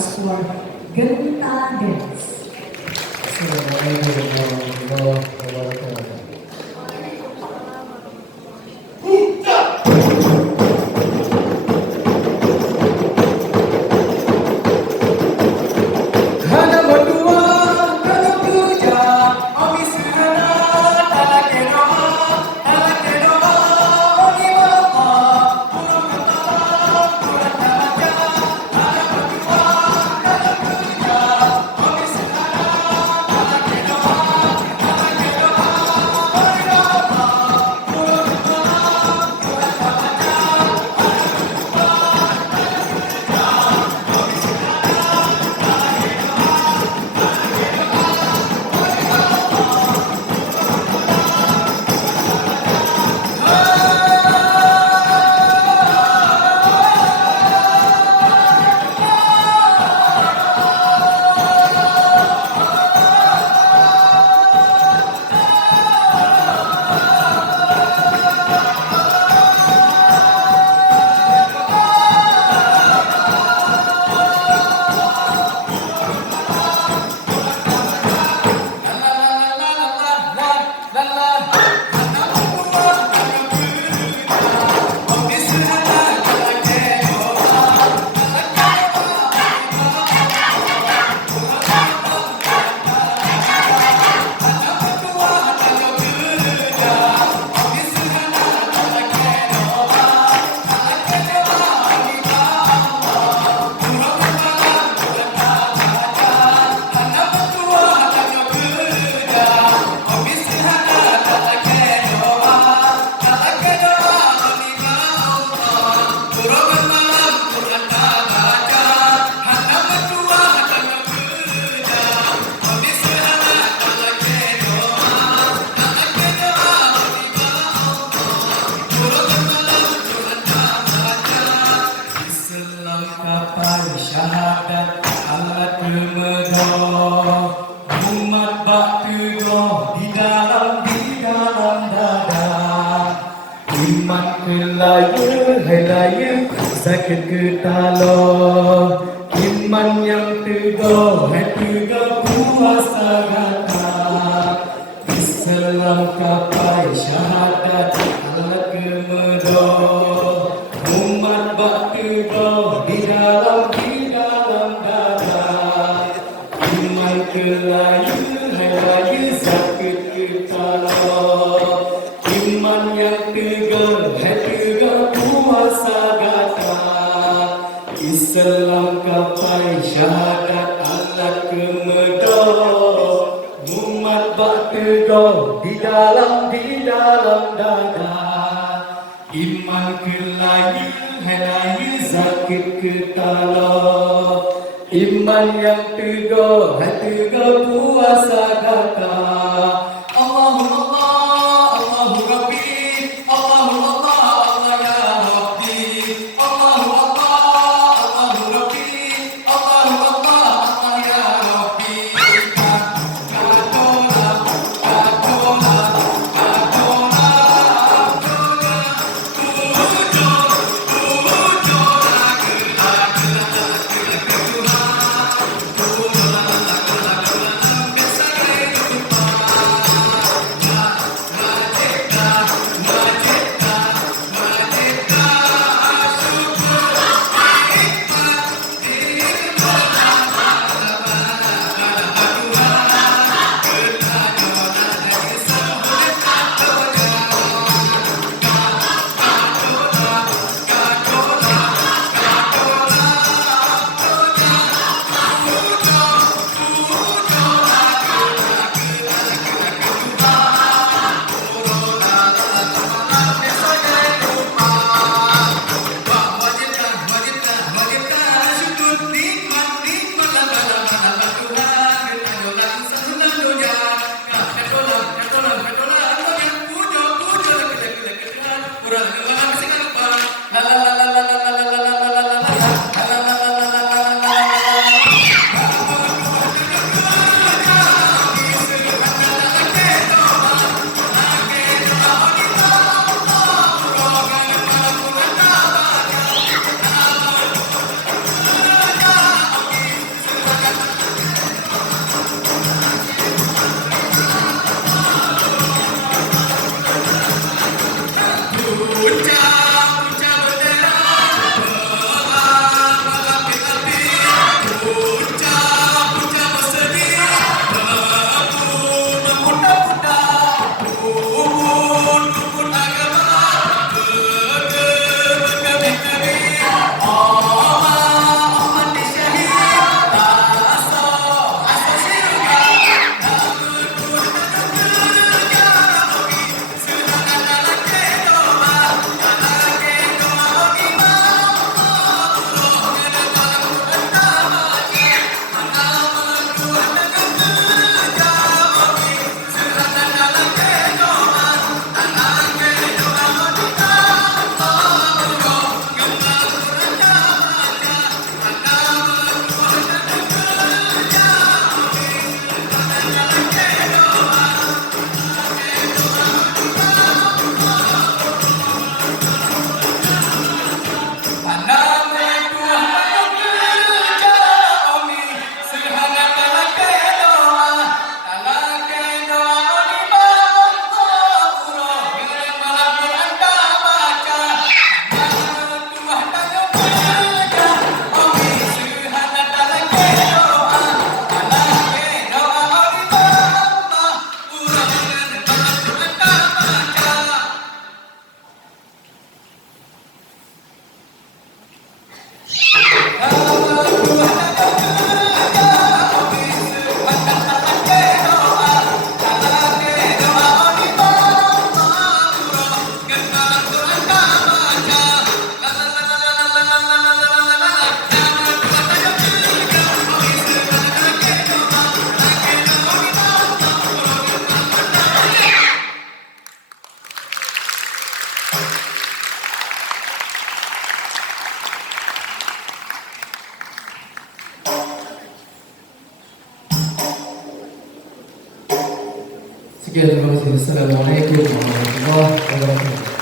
us for Geunta dance. Syahadat Allah termedah umat bak teguh di dalam dada iman kelaya helaya sakit ketala iman yang teguh teguh puasa gata Islam kapai syahadat Allah termedah umat bak teguh di dalam dada iman kelaya helaya sakit ketala iman yang teguh puasa gata Islam kapai syahadat Allah kemedah umat bak teguh di dalam dada iman kelaya helaya sakit ketala iman yang teguh puasa gata Allahu Allah Allahu Rabbi Allahu Allah Allah ya Rabbi Allahu Allah Allahu Rabbi Allahu Allah Allah ya Rabbi Sekian, terima kasih. Assalamualaikum warahmatullahi wabarakatuh.